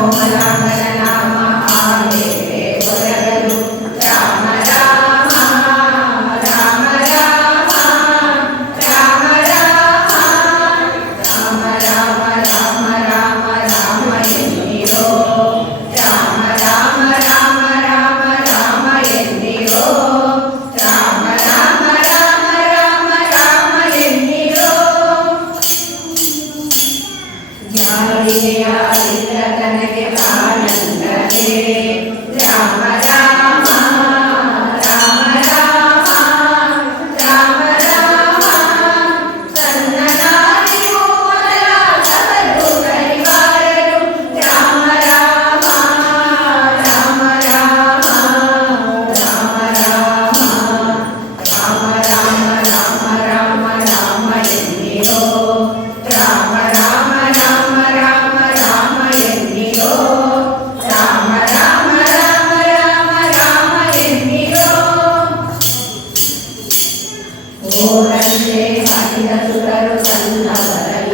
我们的 ಾಮ છે સાથી ના સુકારો સાધુ ના